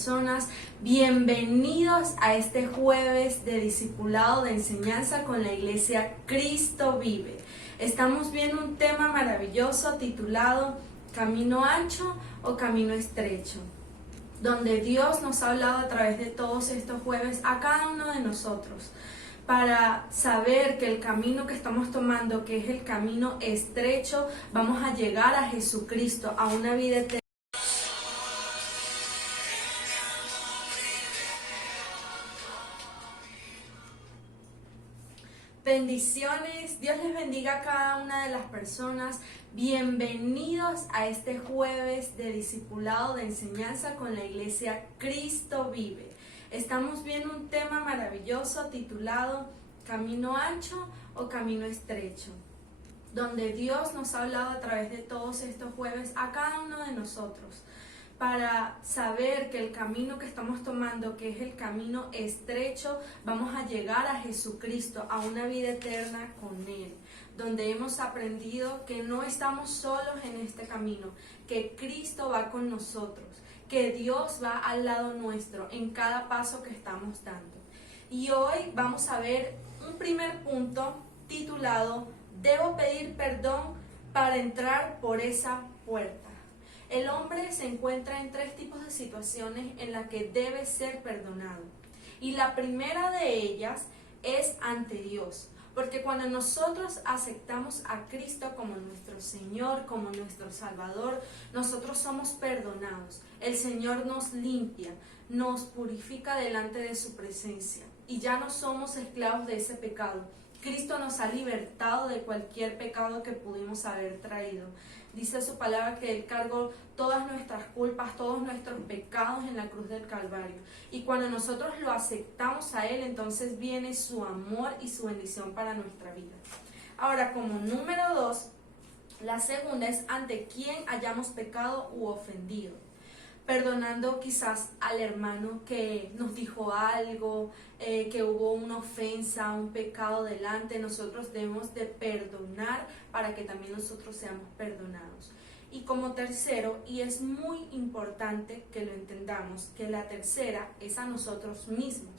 personas, bienvenidos a este jueves de discipulado de enseñanza con la iglesia Cristo Vive. Estamos viendo un tema maravilloso titulado Camino Ancho o Camino Estrecho, donde Dios nos ha hablado a través de todos estos jueves a cada uno de nosotros, para saber que el camino que estamos tomando, que es el camino estrecho, vamos a llegar a Jesucristo, a una vida eterna. Bendiciones, Dios les bendiga a cada una de las personas. Bienvenidos a este jueves de discipulado de enseñanza con la iglesia Cristo Vive. Estamos viendo un tema maravilloso titulado Camino Ancho o Camino Estrecho, donde Dios nos ha hablado a través de todos estos jueves a cada uno de nosotros, para saber que el camino que estamos tomando, que es el camino estrecho, vamos a llegar a Jesucristo, a una vida eterna con Él, donde hemos aprendido que no estamos solos en este camino, que Cristo va con nosotros, que Dios va al lado nuestro en cada paso que estamos dando. Y hoy vamos a ver un primer punto titulado ¿Debo pedir perdón para entrar por esa puerta? El hombre se encuentra en tres tipos de situaciones en las que debe ser perdonado. Y la primera de ellas es ante Dios. Porque cuando nosotros aceptamos a Cristo como nuestro Señor, como nuestro Salvador, nosotros somos perdonados. El Señor nos limpia, nos purifica delante de su presencia. Y ya no somos esclavos de ese pecado. Cristo nos ha libertado de cualquier pecado que pudimos haber traído. Dice su palabra que Él cargó todas nuestras culpas, todos nuestros pecados en la cruz del Calvario. Y cuando nosotros lo aceptamos a Él, entonces viene su amor y su bendición para nuestra vida. Ahora, como número 2, la segunda es ante quien hayamos pecado u ofendido. Perdonando quizás al hermano que nos dijo algo, que hubo una ofensa, un pecado delante, nosotros debemos de perdonar para que también nosotros seamos perdonados. Y como tercero, y es muy importante que lo entendamos, que la tercera es a nosotros mismos.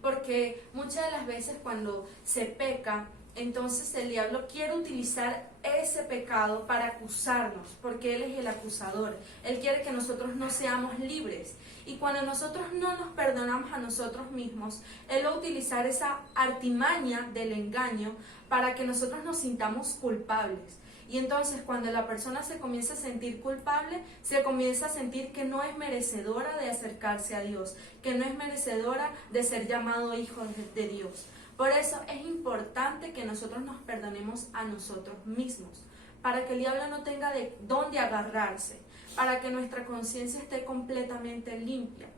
Porque muchas de las veces cuando se peca, entonces el diablo quiere utilizar ese pecado para acusarnos, porque él es el acusador. Él quiere que nosotros no seamos libres. Y cuando nosotros no nos perdonamos a nosotros mismos, él va a utilizar esa artimaña del engaño para que nosotros nos sintamos culpables. Y entonces cuando la persona se comienza a sentir culpable, se comienza a sentir que no es merecedora de acercarse a Dios, que no es merecedora de ser llamado hijo de Dios. Por eso es importante que nosotros nos perdonemos a nosotros mismos, para que el diablo no tenga de dónde agarrarse, para que nuestra conciencia esté completamente limpia.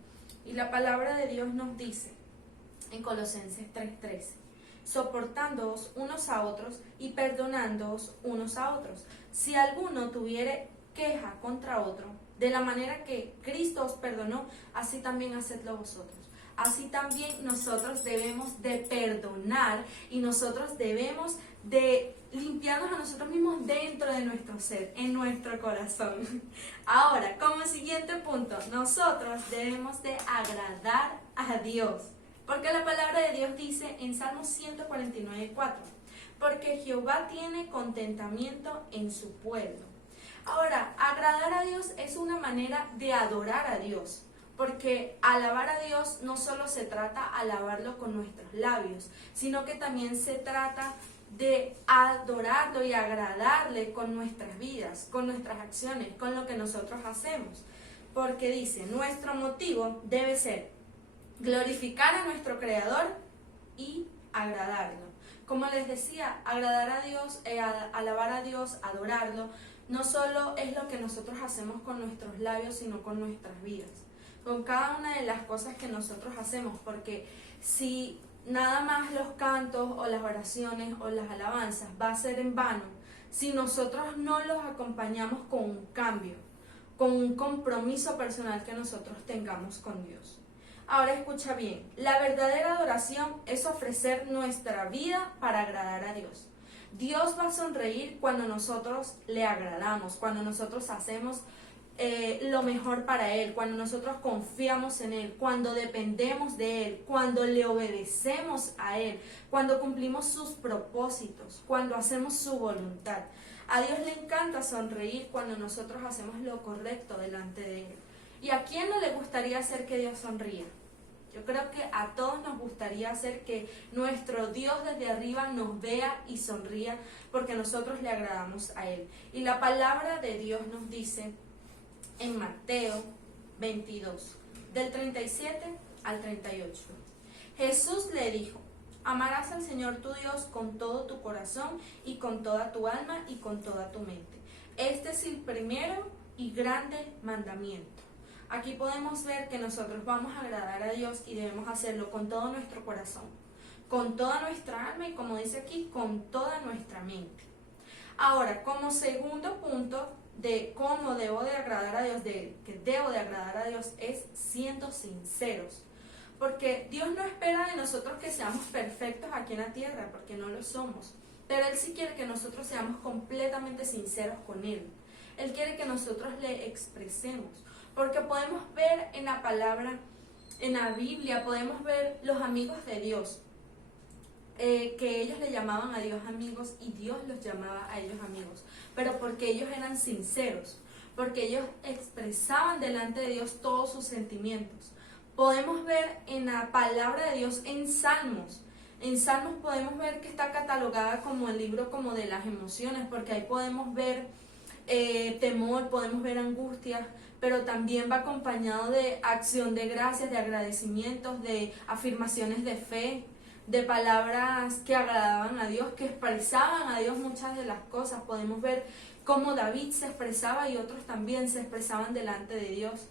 Y la palabra de Dios nos dice en Colosenses 3:13, soportándoos unos a otros y perdonándoos unos a otros, si alguno tuviere queja contra otro, de la manera que Cristo os perdonó, así también hacedlo vosotros. Así también nosotros debemos de perdonar y nosotros debemos de limpiarnos a nosotros mismos dentro de nuestro ser, en nuestro corazón. Ahora, como siguiente punto, nosotros debemos de agradar a Dios. Porque la palabra de Dios dice en Salmo 149:4, porque Jehová tiene contentamiento en su pueblo. Ahora, agradar a Dios es una manera de adorar a Dios. Porque alabar a Dios no solo se trata de alabarlo con nuestros labios, sino que también se trata de adorarlo y agradarle con nuestras vidas, con nuestras acciones, con lo que nosotros hacemos. Porque dice, nuestro motivo debe ser glorificar a nuestro Creador y agradarlo. Como les decía, agradar a Dios, alabar a Dios, adorarlo, no solo es lo que nosotros hacemos con nuestros labios, sino con nuestras vidas. Con cada una de las cosas que nosotros hacemos, porque si nada más los cantos o las oraciones o las alabanzas va a ser en vano, si nosotros no los acompañamos con un cambio, con un compromiso personal que nosotros tengamos con Dios. Ahora escucha bien, la verdadera adoración es ofrecer nuestra vida para agradar a Dios. Dios va a sonreír cuando nosotros le agradamos, cuando nosotros hacemos lo mejor para Él, cuando nosotros confiamos en Él, cuando dependemos de Él, cuando le obedecemos a Él, cuando cumplimos sus propósitos, cuando hacemos su voluntad. A Dios le encanta sonreír cuando nosotros hacemos lo correcto delante de Él. ¿Y a quién no le gustaría hacer que Dios sonría? Yo creo que a todos nos gustaría hacer que nuestro Dios desde arriba nos vea y sonría porque nosotros le agradamos a Él. Y la palabra de Dios nos dice en Mateo 22, del 37 al 38. Jesús le dijo: amarás al Señor tu Dios con todo tu corazón y con toda tu alma y con toda tu mente. Este es el primero y grande mandamiento. Aquí podemos ver que nosotros vamos a agradar a Dios y debemos hacerlo con todo nuestro corazón, con toda nuestra alma y, como dice aquí, con toda nuestra mente. Ahora, como segundo punto de cómo debo de agradar a Dios, de que debo de agradar a Dios, es siendo sinceros. Porque Dios no espera de nosotros que seamos perfectos aquí en la tierra, porque no lo somos. Pero Él sí quiere que nosotros seamos completamente sinceros con Él. Él quiere que nosotros le expresemos. Porque podemos ver en la palabra, en la Biblia, podemos ver los amigos de Dios, que ellos le llamaban a Dios amigos y Dios los llamaba a ellos amigos, pero porque ellos eran sinceros, porque ellos expresaban delante de Dios todos sus sentimientos. Podemos ver en la palabra de Dios en Salmos. En Salmos podemos ver que está catalogada como el libro como de las emociones, porque ahí podemos ver temor, podemos ver angustia, pero también va acompañado de acción de gracias, de agradecimientos, de afirmaciones de fe, de palabras que agradaban a Dios, que expresaban a Dios muchas de las cosas. Podemos ver cómo David se expresaba y otros también se expresaban delante de Dios.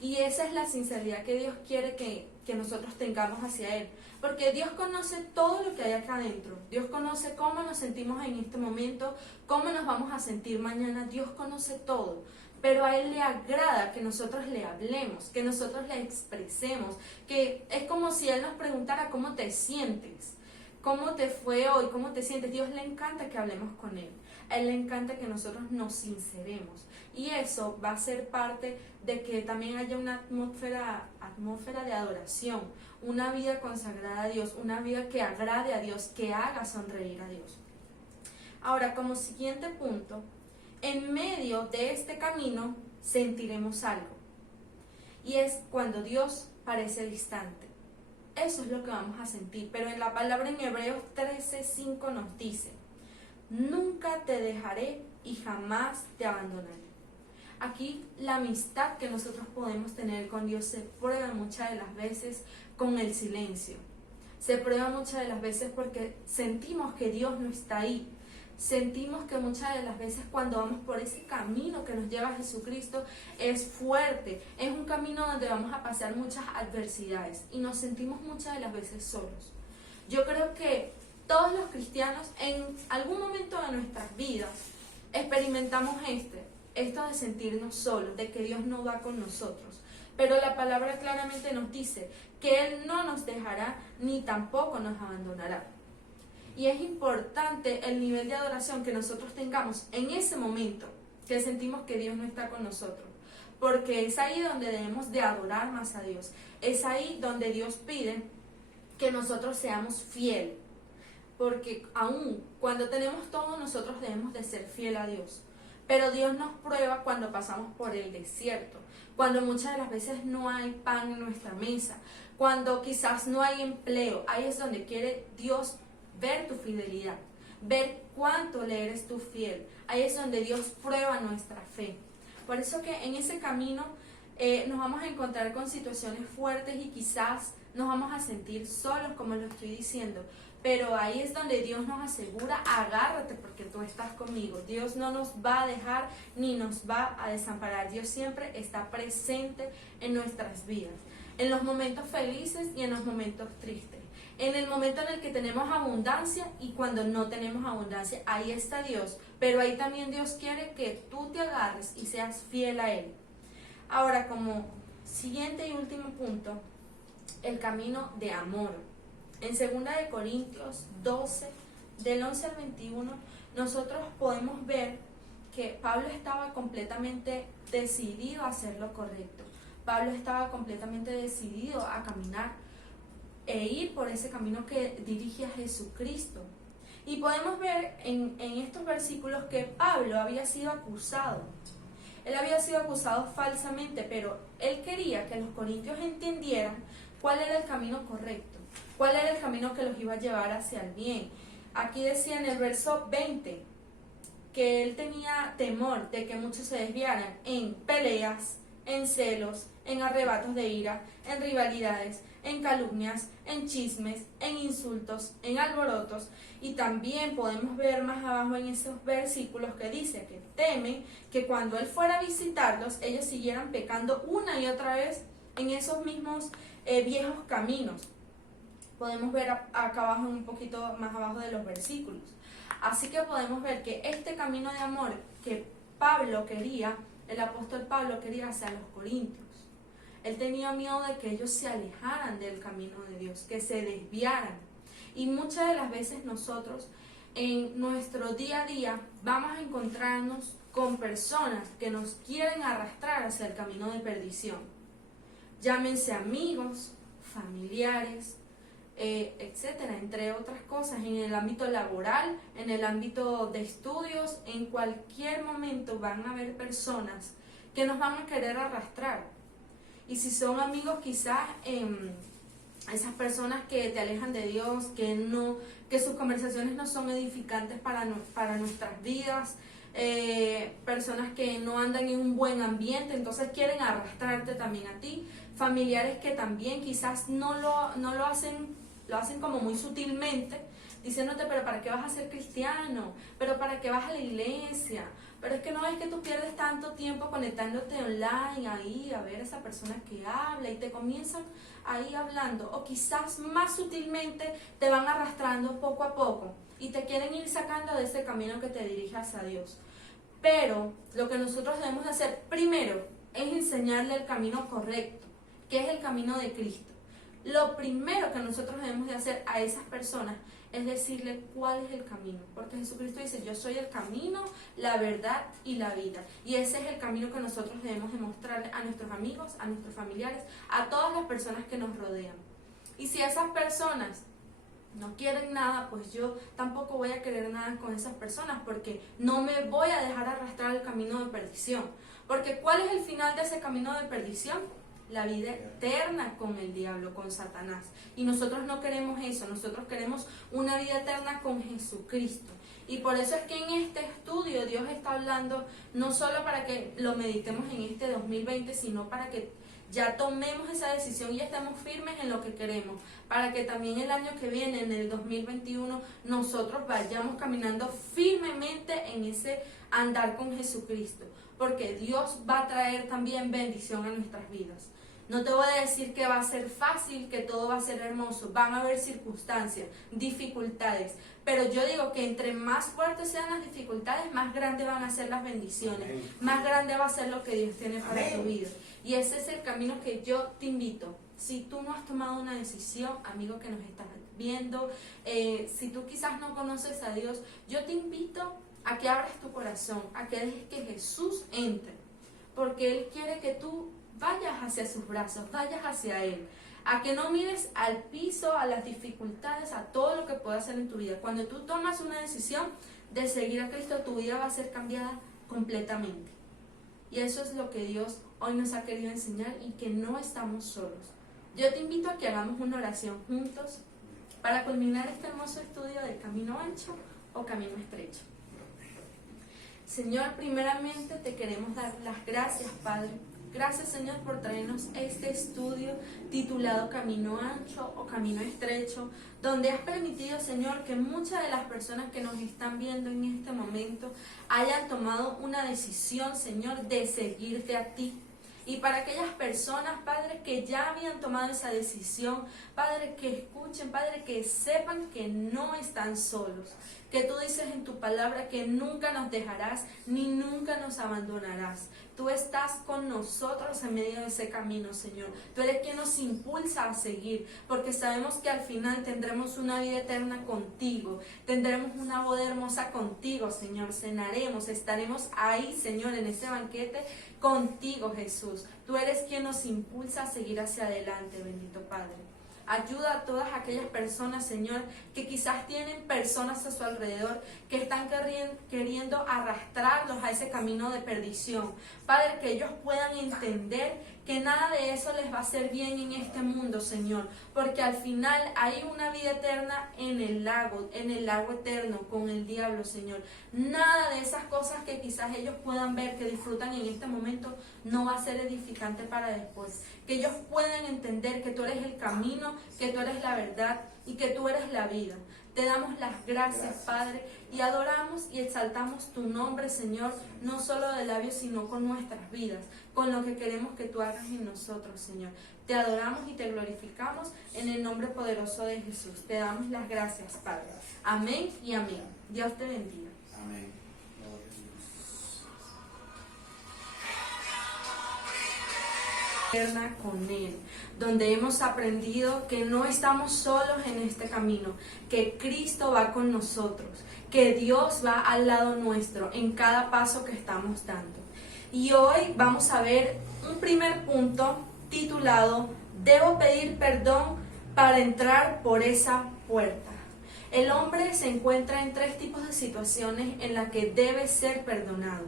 Y esa es la sinceridad que Dios quiere que nosotros tengamos hacia Él. Porque Dios conoce todo lo que hay acá adentro. Dios conoce cómo nos sentimos en este momento, cómo nos vamos a sentir mañana. Dios conoce todo. Pero a Él le agrada que nosotros le hablemos, que nosotros le expresemos, que es como si Él nos preguntara cómo te sientes, cómo te fue hoy, cómo te sientes. Dios le encanta que hablemos con Él, a Él le encanta que nosotros nos sinceremos. Y eso va a ser parte de que también haya una atmósfera de adoración, una vida consagrada a Dios, una vida que agrade a Dios, que haga sonreír a Dios. Ahora, como siguiente punto, en medio de este camino sentiremos algo. Y es cuando Dios parece distante. Eso es lo que vamos a sentir. Pero en la palabra en Hebreos 13:5 nos dice: nunca te dejaré y jamás te abandonaré. Aquí la amistad que nosotros podemos tener con Dios se prueba muchas de las veces con el silencio. Se prueba muchas de las veces porque sentimos que Dios no está ahí. Sentimos que muchas de las veces cuando vamos por ese camino que nos lleva a Jesucristo es fuerte, es un camino donde vamos a pasar muchas adversidades y nos sentimos muchas de las veces solos. Yo creo que todos los cristianos en algún momento de nuestras vidas experimentamos esto de sentirnos solos, de que Dios no va con nosotros. Pero la palabra claramente nos dice que Él no nos dejará ni tampoco nos abandonará. Y es importante el nivel de adoración que nosotros tengamos en ese momento que sentimos que Dios no está con nosotros. Porque es ahí donde debemos de adorar más a Dios. Es ahí donde Dios pide que nosotros seamos fieles. Porque aún cuando tenemos todo, nosotros debemos de ser fiel a Dios. Pero Dios nos prueba cuando pasamos por el desierto. Cuando muchas de las veces no hay pan en nuestra mesa. Cuando quizás no hay empleo. Ahí es donde quiere Dios ver tu fidelidad, ver cuánto le eres tú fiel. Ahí es donde Dios prueba nuestra fe. Por eso que en ese camino nos vamos a encontrar con situaciones fuertes y quizás nos vamos a sentir solos, como lo estoy diciendo. Pero ahí es donde Dios nos asegura: agárrate porque tú estás conmigo. Dios no nos va a dejar ni nos va a desamparar. Dios siempre está presente en nuestras vidas, en los momentos felices y en los momentos tristes. En el momento en el que tenemos abundancia y cuando no tenemos abundancia, ahí está Dios. Pero ahí también Dios quiere que tú te agarres y seas fiel a Él. Ahora, como siguiente y último punto, el camino de amor. En 2 Corintios 12, del 11 al 21, nosotros podemos ver que Pablo estaba completamente decidido a hacer lo correcto. Pablo estaba completamente decidido a caminar e ir por ese camino que dirige a Jesucristo. Y podemos ver en estos versículos que Pablo había sido acusado. Él había sido acusado falsamente, pero él quería que los corintios entendieran cuál era el camino correcto, cuál era el camino que los iba a llevar hacia el bien. Aquí decía en el verso 20 que él tenía temor de que muchos se desviaran en peleas, en celos, en arrebatos de ira, en rivalidades, en calumnias, en chismes, en insultos, en alborotos. Y también podemos ver más abajo en esos versículos que dice que temen que cuando él fuera a visitarlos, ellos siguieran pecando una y otra vez en esos mismos viejos caminos. Podemos ver acá abajo, un poquito más abajo de los versículos. Así que podemos ver que este camino de amor que Pablo quería, el apóstol Pablo quería hacia los corintios. Él tenía miedo de que ellos se alejaran del camino de Dios, que se desviaran. Y muchas de las veces nosotros en nuestro día a día vamos a encontrarnos con personas que nos quieren arrastrar hacia el camino de perdición. Llámense amigos, familiares, etcétera, entre otras cosas, en el ámbito laboral, en el ámbito de estudios, en cualquier momento van a haber personas que nos van a querer arrastrar. Y si son amigos, quizás esas personas que te alejan de Dios, que sus conversaciones no son edificantes para nuestras vidas, personas que no andan en un buen ambiente, entonces quieren arrastrarte también a ti. Familiares que también quizás no lo hacen, lo hacen como muy sutilmente, diciéndote, pero ¿para qué vas a ser cristiano? ¿Pero para qué vas a la iglesia? Pero es que no es que tú pierdes tanto tiempo conectándote online ahí a ver a esa persona que habla, y te comienzan ahí hablando, o quizás más sutilmente te van arrastrando poco a poco y te quieren ir sacando de ese camino que te dirige hacia Dios. Pero lo que nosotros debemos de hacer primero es enseñarle el camino correcto, que es el camino de Cristo. Lo primero que nosotros debemos de hacer a esas personas es decirle cuál es el camino, porque Jesucristo dice, yo soy el camino, la verdad y la vida, y ese es el camino que nosotros debemos de mostrarle a nuestros amigos, a nuestros familiares, a todas las personas que nos rodean. Y si esas personas no quieren nada, pues yo tampoco voy a querer nada con esas personas, porque no me voy a dejar arrastrar al camino de perdición. Porque ¿cuál es el final de ese camino de perdición? La vida eterna con el diablo, con Satanás. Y nosotros no queremos eso, nosotros queremos una vida eterna con Jesucristo. Y por eso es que en este estudio Dios está hablando no solo para que lo meditemos en este 2020, sino para que ya tomemos esa decisión y estemos firmes en lo que queremos, para que también el año que viene, en el 2021, nosotros vayamos caminando firmemente en ese andar con Jesucristo, porque Dios va a traer también bendición a nuestras vidas. No te voy a decir que va a ser fácil, que todo va a ser hermoso, van a haber circunstancias, dificultades, pero yo digo que entre más fuertes sean las dificultades, más grandes van a ser las bendiciones, más grande va a ser lo que Dios tiene para tu vida. Y ese es el camino que yo te invito. Si tú no has tomado una decisión, amigo que nos estás viendo, si tú quizás no conoces a Dios, yo te invito a que abras tu corazón, a que dejes que Jesús entre, porque Él quiere que tú vayas hacia sus brazos, vayas hacia Él, a que no mires al piso, a las dificultades, a todo lo que pueda hacer en tu vida. Cuando tú tomas una decisión de seguir a Cristo, tu vida va a ser cambiada completamente. Y eso es lo que Dios hoy nos ha querido enseñar, y que no estamos solos. Yo te invito a que hagamos una oración juntos para culminar este hermoso estudio de camino ancho o camino estrecho. Señor, primeramente te queremos dar las gracias, Padre. Gracias, Señor, por traernos este estudio titulado Camino Ancho o Camino Estrecho, donde has permitido, Señor, que muchas de las personas que nos están viendo en este momento hayan tomado una decisión, Señor, de seguirte a ti. Y para aquellas personas, Padre, que ya habían tomado esa decisión, Padre, que escuchen, Padre, que sepan que no están solos. Que tú dices en tu palabra que nunca nos dejarás ni nunca nos abandonarás. Tú estás con nosotros en medio de ese camino, Señor. Tú eres quien nos impulsa a seguir, porque sabemos que al final tendremos una vida eterna contigo. Tendremos una boda hermosa contigo, Señor. Cenaremos, estaremos ahí, Señor, en ese banquete contigo, Jesús. Tú eres quien nos impulsa a seguir hacia adelante, bendito Padre. Ayuda a todas aquellas personas, Señor, que quizás tienen personas a su alrededor que están queriendo arrastrarlos a ese camino de perdición. Padre, que ellos puedan entender que nada de eso les va a hacer bien en este mundo, Señor, porque al final hay una vida eterna en el lago eterno con el diablo, Señor. Nada de esas cosas que quizás ellos puedan ver, que disfrutan en este momento, no va a ser edificante para después. Que ellos puedan entender que tú eres el camino, que tú eres la verdad y que tú eres la vida. Te damos las gracias, Padre, y adoramos y exaltamos tu nombre, Señor, no solo de labios, sino con nuestras vidas, con lo que queremos que tú hagas en nosotros, Señor. Te adoramos y te glorificamos en el nombre poderoso de Jesús. Te damos las gracias, Padre. Amén y amén. Dios te bendiga. Amén. Con Él, donde hemos aprendido que no estamos solos en este camino, que Cristo va con nosotros, que Dios va al lado nuestro en cada paso que estamos dando. Y hoy vamos a ver un primer punto titulado "Debo pedir perdón para entrar por esa puerta". El hombre se encuentra en 3 tipos de situaciones en las que debe ser perdonado.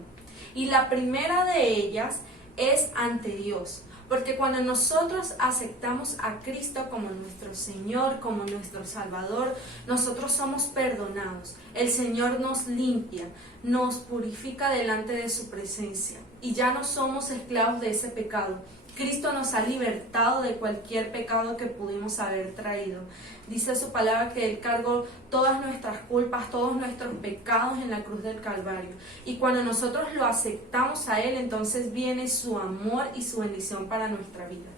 Y la primera de ellas es ante Dios. Porque cuando nosotros aceptamos a Cristo como nuestro Señor, como nuestro Salvador, nosotros somos perdonados. El Señor nos limpia, nos purifica delante de su presencia y ya no somos esclavos de ese pecado. Cristo nos ha libertado de cualquier pecado que pudimos haber traído. Dice su palabra que Él cargó todas nuestras culpas, todos nuestros pecados en la cruz del Calvario. Y cuando nosotros lo aceptamos a Él, entonces viene su amor y su bendición para nuestra vida.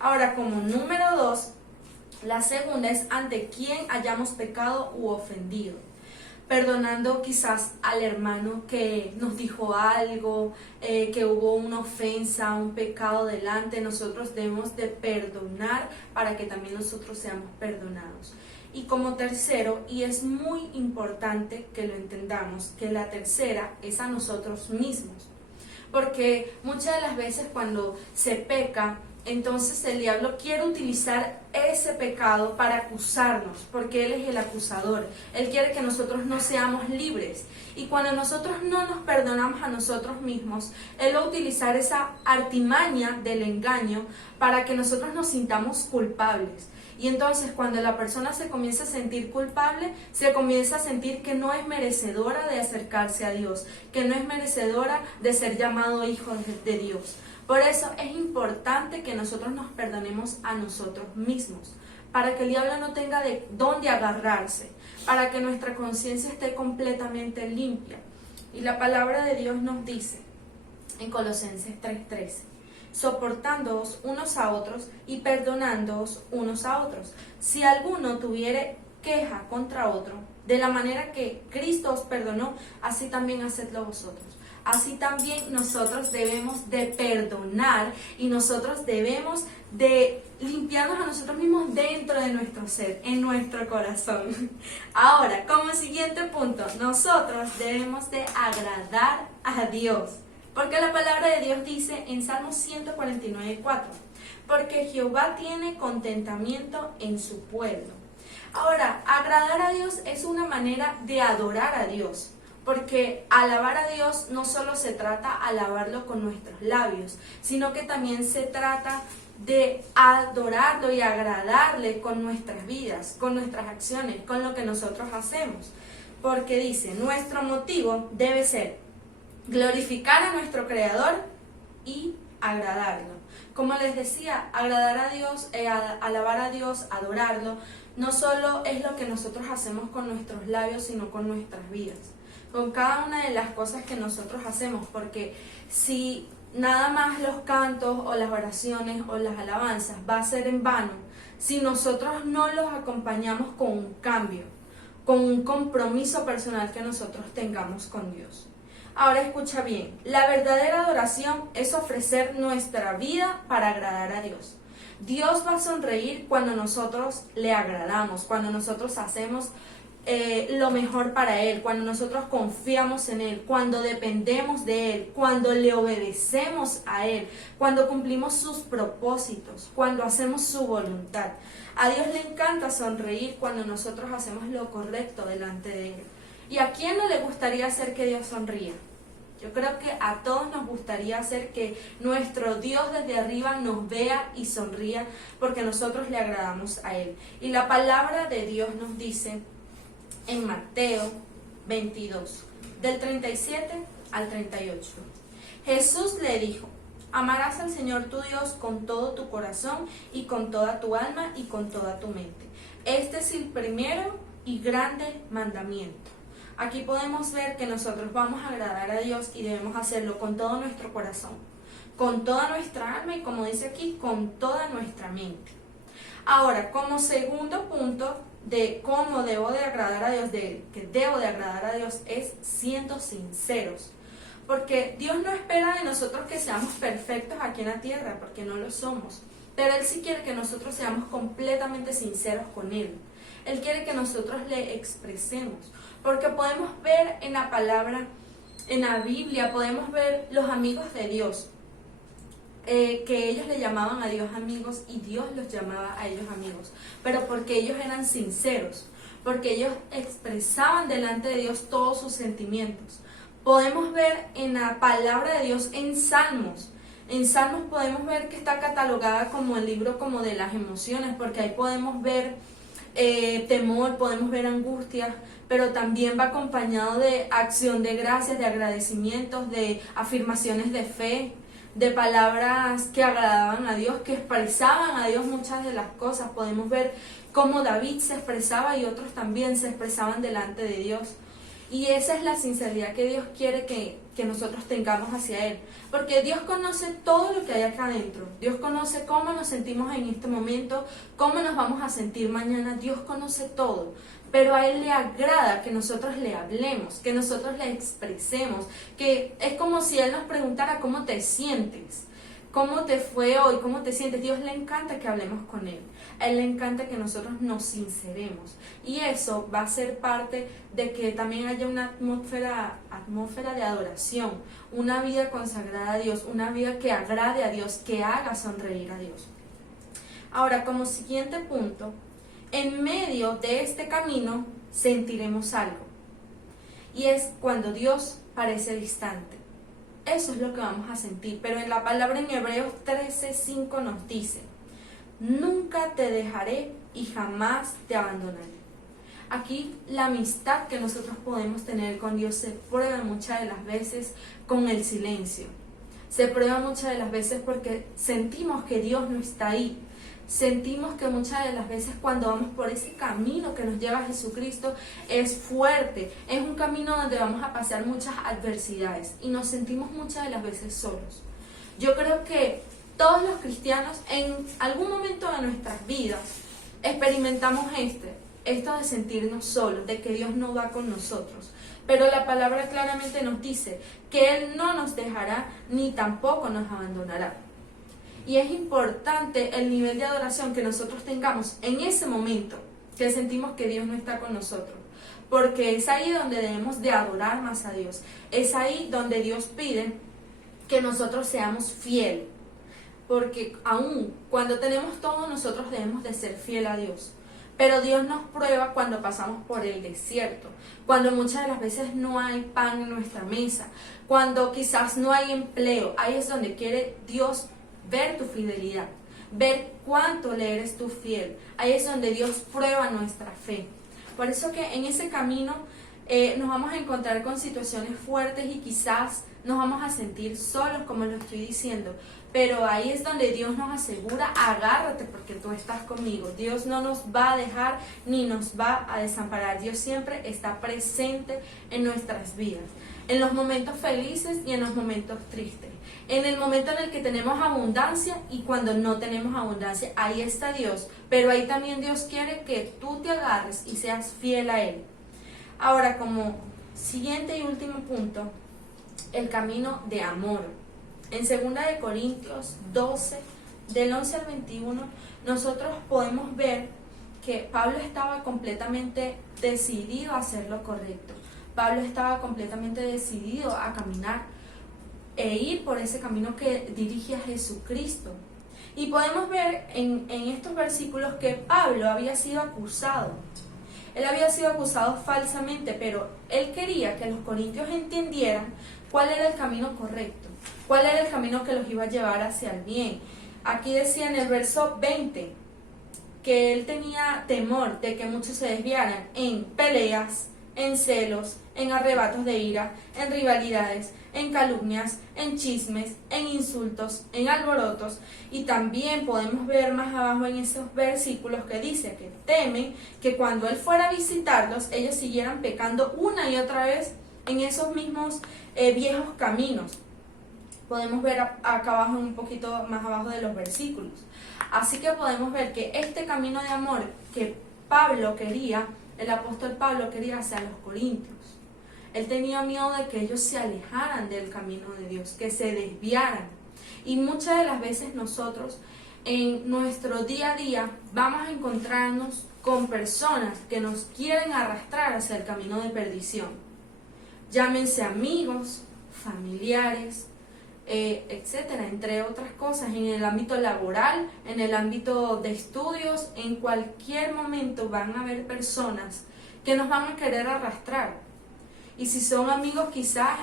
Ahora, como número 2, la segunda es ante quien hayamos pecado u ofendido. Perdonando quizás al hermano que nos dijo algo, que hubo una ofensa, un pecado delante. Nosotros debemos de perdonar para que también nosotros seamos perdonados. Y como tercero, y es muy importante que lo entendamos, que la tercera es a nosotros mismos. Porque muchas de las veces cuando se peca, entonces el diablo quiere utilizar ese pecado para acusarnos, porque él es el acusador. Él quiere que nosotros no seamos libres. Y cuando nosotros no nos perdonamos a nosotros mismos, él va a utilizar esa artimaña del engaño para que nosotros nos sintamos culpables. Y entonces cuando la persona se comienza a sentir culpable, se comienza a sentir que no es merecedora de acercarse a Dios, que no es merecedora de ser llamado hijo de Dios. Por eso es importante que nosotros nos perdonemos a nosotros mismos, para que el diablo no tenga de dónde agarrarse, para que nuestra conciencia esté completamente limpia. Y la palabra de Dios nos dice en Colosenses 3:13, soportándoos unos a otros y perdonándoos unos a otros, si alguno tuviere queja contra otro, de la manera que Cristo os perdonó, así también hacedlo vosotros. Así también nosotros debemos de perdonar y nosotros debemos de limpiarnos a nosotros mismos dentro de nuestro ser, en nuestro corazón. Ahora, como siguiente punto, nosotros debemos de agradar a Dios. Porque la palabra de Dios dice en Salmos 149:4, porque Jehová tiene contentamiento en su pueblo. Ahora, agradar a Dios es una manera de adorar a Dios. Porque alabar a Dios no solo se trata de alabarlo con nuestros labios, sino que también se trata de adorarlo y agradarle con nuestras vidas, con nuestras acciones, con lo que nosotros hacemos. Porque dice, nuestro motivo debe ser glorificar a nuestro Creador y agradarlo. Como les decía, agradar a Dios, alabar a Dios, adorarlo, no solo es lo que nosotros hacemos con nuestros labios, sino con nuestras vidas. Con cada una de las cosas que nosotros hacemos, porque si nada más los cantos o las oraciones o las alabanzas va a ser en vano si nosotros no los acompañamos con un cambio, con un compromiso personal que nosotros tengamos con Dios. Ahora escucha bien, la verdadera adoración es ofrecer nuestra vida para agradar a Dios. Dios va a sonreír cuando nosotros le agradamos, cuando nosotros hacemos lo mejor para Él, cuando nosotros confiamos en Él, cuando dependemos de Él, cuando le obedecemos a Él, cuando cumplimos sus propósitos, cuando hacemos su voluntad. A Dios le encanta sonreír cuando nosotros hacemos lo correcto delante de Él. ¿Y a quién no le gustaría hacer que Dios sonría? Yo creo que a todos nos gustaría hacer que nuestro Dios desde arriba nos vea y sonría porque nosotros le agradamos a Él. Y la palabra de Dios nos dice en Mateo 22, del 37 al 38. Jesús le dijo: amarás al Señor tu Dios con todo tu corazón y con toda tu alma y con toda tu mente. Este es el primero y grande mandamiento. Aquí podemos ver que nosotros vamos a agradar a Dios y debemos hacerlo con todo nuestro corazón, con toda nuestra alma y, como dice aquí, con toda nuestra mente. Ahora, como segundo punto de cómo debo de agradar a Dios, de que debo de agradar a Dios, es siendo sinceros. Porque Dios no espera de nosotros que seamos perfectos aquí en la tierra, porque no lo somos. Pero Él sí quiere que nosotros seamos completamente sinceros con Él. Él quiere que nosotros le expresemos. Porque podemos ver en la palabra, en la Biblia, podemos ver los amigos de Dios. Que ellos le llamaban a Dios amigos y Dios los llamaba a ellos amigos. Pero porque ellos eran sinceros. Porque ellos expresaban delante de Dios todos sus sentimientos. Podemos ver en la palabra de Dios en Salmos. En Salmos podemos ver que está catalogada como el libro como de las emociones, porque ahí podemos ver temor, podemos ver angustia, pero también va acompañado de acción de gracias, de agradecimientos, de afirmaciones de fe, de palabras que agradaban a Dios, que expresaban a Dios muchas de las cosas. Podemos ver cómo David se expresaba y otros también se expresaban delante de Dios. Y esa es la sinceridad que Dios quiere que nosotros tengamos hacia Él. Porque Dios conoce todo lo que hay acá adentro. Dios conoce cómo nos sentimos en este momento, cómo nos vamos a sentir mañana. Dios conoce todo. Pero a Él le agrada que nosotros le hablemos, que nosotros le expresemos. Que es como si Él nos preguntara cómo te sientes. ¿Cómo te fue hoy? ¿Cómo te sientes? Dios le encanta que hablemos con Él. A Él le encanta que nosotros nos sinceremos. Y eso va a ser parte de que también haya una atmósfera de adoración, una vida consagrada a Dios, una vida que agrade a Dios, que haga sonreír a Dios. Ahora, como siguiente punto, en medio de este camino sentiremos algo. Y es cuando Dios parece distante. Eso es lo que vamos a sentir, pero en la palabra en Hebreos 13:5 nos dice: nunca te dejaré y jamás te abandonaré. Aquí la amistad que nosotros podemos tener con Dios se prueba muchas de las veces con el silencio. Se prueba muchas de las veces porque sentimos que Dios no está ahí. Sentimos que muchas de las veces cuando vamos por ese camino que nos lleva a Jesucristo es fuerte, es un camino donde vamos a pasar muchas adversidades y nos sentimos muchas de las veces solos. Yo creo que todos los cristianos en algún momento de nuestras vidas experimentamos esto de sentirnos solos, de que Dios no va con nosotros. Pero la palabra claramente nos dice que Él no nos dejará ni tampoco nos abandonará. Y es importante el nivel de adoración que nosotros tengamos en ese momento que sentimos que Dios no está con nosotros. Porque es ahí donde debemos de adorar más a Dios. Es ahí donde Dios pide que nosotros seamos fieles. Porque aún cuando tenemos todo, nosotros debemos de ser fiel a Dios. Pero Dios nos prueba cuando pasamos por el desierto, cuando muchas de las veces no hay pan en nuestra mesa, cuando quizás no hay empleo. Ahí es donde quiere Dios ver tu fidelidad, ver cuánto le eres tú fiel. Ahí es donde Dios prueba nuestra fe. Por eso que en ese camino nos vamos a encontrar con situaciones fuertes y quizás nos vamos a sentir solos, como lo estoy diciendo. Pero ahí es donde Dios nos asegura, agárrate porque tú estás conmigo. Dios no nos va a dejar ni nos va a desamparar. Dios siempre está presente en nuestras vidas, en los momentos felices y en los momentos tristes. En el momento en el que tenemos abundancia y cuando no tenemos abundancia, ahí está Dios. Pero ahí también Dios quiere que tú te agarres y seas fiel a Él. Ahora, como siguiente y último punto, el camino de amor. En 2 Corintios 12, del 11 al 21, nosotros podemos ver que Pablo estaba completamente decidido a hacer lo correcto. Pablo estaba completamente decidido a caminar e ir por ese camino que dirige a Jesucristo. Y podemos ver en estos versículos que Pablo había sido acusado. Él había sido acusado falsamente, pero él quería que los corintios entendieran cuál era el camino correcto, cuál era el camino que los iba a llevar hacia el bien. Aquí decía en el verso 20 que él tenía temor de que muchos se desviaran en peleas, en celos, en arrebatos de ira, en rivalidades, en calumnias, en chismes, en insultos, en alborotos. Y también podemos ver más abajo en esos versículos que dice que temen que cuando él fuera a visitarlos, ellos siguieran pecando una y otra vez en esos mismos viejos caminos. Podemos ver acá abajo, un poquito más abajo de los versículos. Así que podemos ver que este camino de amor que Pablo quería, el apóstol Pablo quería hacia los corintios. Él tenía miedo de que ellos se alejaran del camino de Dios, que se desviaran. Y muchas de las veces nosotros en nuestro día a día vamos a encontrarnos con personas que nos quieren arrastrar hacia el camino de perdición. Llámense amigos, familiares, etcétera, entre otras cosas, en el ámbito laboral, en el ámbito de estudios, en cualquier momento van a haber personas que nos van a querer arrastrar. Y si son amigos, quizás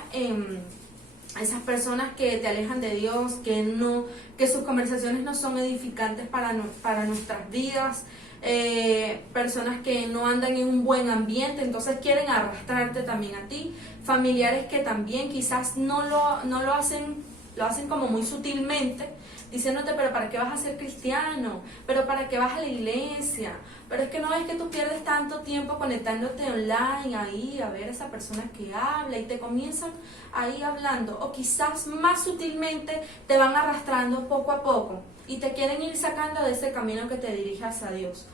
esas personas que te alejan de Dios, que sus conversaciones no son edificantes para nuestras vidas, personas que no andan en un buen ambiente, entonces quieren arrastrarte también a ti. Familiares que también quizás no lo hacen, lo hacen como muy sutilmente, diciéndote, pero ¿para qué vas a ser cristiano? ¿Pero para qué vas a la iglesia? Pero es que no es que tú pierdes tanto tiempo conectándote online ahí a ver a esa persona que habla y te comienzan ahí hablando, o quizás más sutilmente te van arrastrando poco a poco y te quieren ir sacando de ese camino que te dirige hacia Dios.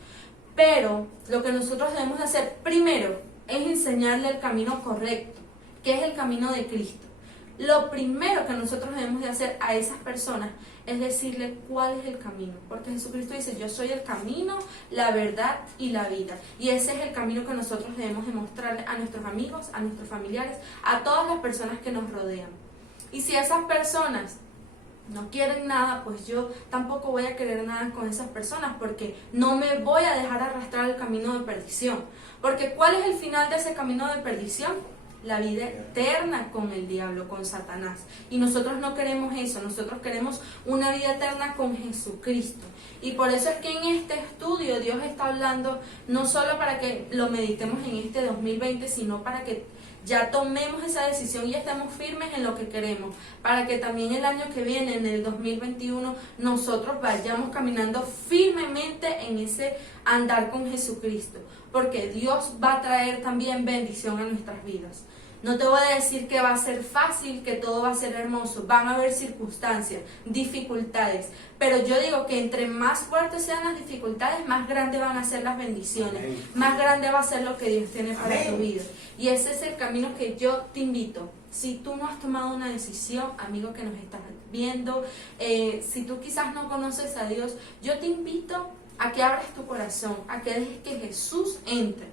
Pero lo que nosotros debemos de hacer primero es enseñarle el camino correcto, que es el camino de Cristo. Lo primero que nosotros debemos de hacer a esas personas es decirle cuál es el camino, porque Jesucristo dice, yo soy el camino, la verdad y la vida, y ese es el camino que nosotros debemos de mostrarle a nuestros amigos, a nuestros familiares, a todas las personas que nos rodean. Y si esas personas no quieren nada, pues yo tampoco voy a querer nada con esas personas, porque no me voy a dejar arrastrar al camino de perdición. Porque ¿cuál es el final de ese camino de perdición? La vida eterna con el diablo, con Satanás. Y nosotros no queremos eso, nosotros queremos una vida eterna con Jesucristo. Y por eso es que en este estudio Dios está hablando no solo para que lo meditemos en este 2020, sino para que ya tomemos esa decisión y estemos firmes en lo que queremos, para que también el año que viene, en el 2021, nosotros vayamos caminando firmemente en ese andar con Jesucristo, porque Dios va a traer también bendición a nuestras vidas. No te voy a decir que va a ser fácil, que todo va a ser hermoso, van a haber circunstancias, dificultades, pero yo digo que entre más fuertes sean las dificultades, más grandes van a ser las bendiciones, más grande va a ser lo que Dios tiene para tu vida. Y ese es el camino que yo te invito. Si tú no has tomado una decisión, amigo que nos estás viendo, si tú quizás no conoces a Dios, yo te invito a que abras tu corazón, a que dejes que Jesús entre,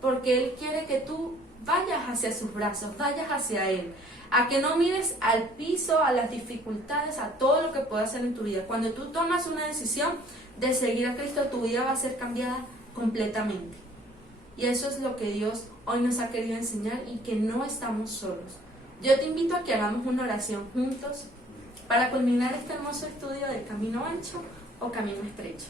porque Él quiere que tú vayas hacia sus brazos, vayas hacia Él, a que no mires al piso, a las dificultades, a todo lo que pueda hacer en tu vida. Cuando tú tomas una decisión de seguir a Cristo, tu vida va a ser cambiada completamente. Y eso es lo que Dios hoy nos ha querido enseñar, y que no estamos solos. Yo te invito a que hagamos una oración juntos para culminar este hermoso estudio del camino ancho o camino estrecho.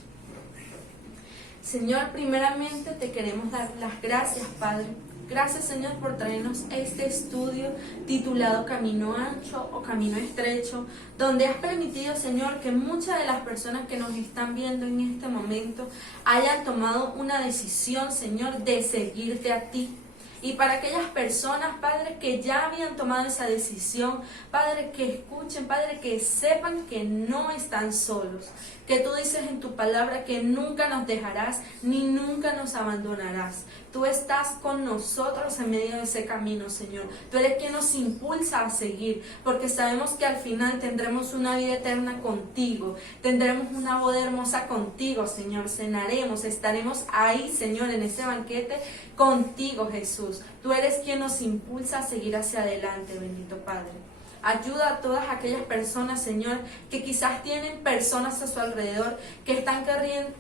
Señor, primeramente te queremos dar las gracias, Padre, Gracias, Señor, por traernos este estudio titulado Camino Ancho o Camino Estrecho, donde has permitido, Señor, que muchas de las personas que nos están viendo en este momento hayan tomado una decisión, Señor, de seguirte a ti. Y para aquellas personas, Padre, que ya habían tomado esa decisión, Padre, que escuchen, Padre, que sepan que no están solos. Que tú dices en tu palabra que nunca nos dejarás ni nunca nos abandonarás. Tú estás con nosotros en medio de ese camino, Señor. Tú eres quien nos impulsa a seguir, porque sabemos que al final tendremos una vida eterna contigo. Tendremos una boda hermosa contigo, Señor. Cenaremos, estaremos ahí, Señor, en ese banquete contigo, Jesús. Tú eres quien nos impulsa a seguir hacia adelante, bendito Padre. Ayuda a todas aquellas personas, Señor, que quizás tienen personas a su alrededor que están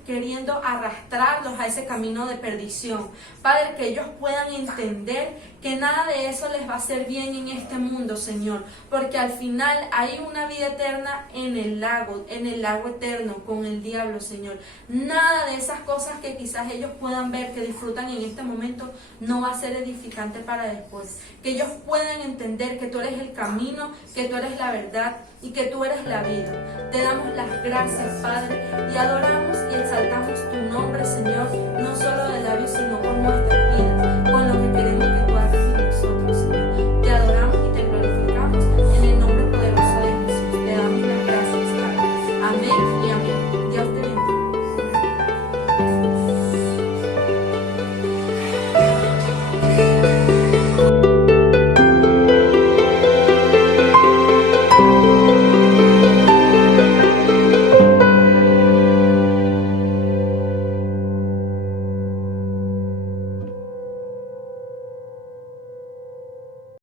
queriendo arrastrarlos a ese camino de perdición. Padre, que ellos puedan entender que nada de eso les va a hacer bien en este mundo, Señor, porque al final hay una vida eterna en el lago eterno con el diablo, Señor. Nada de esas cosas que quizás ellos puedan ver, que disfrutan en este momento, no va a ser edificante para después. Que ellos puedan entender que tú eres el camino, que tú eres la verdad y que tú eres la vida. Te damos las gracias, Padre, y adoramos y exaltamos tu nombre, Señor, no solo de labios, sino con nuestra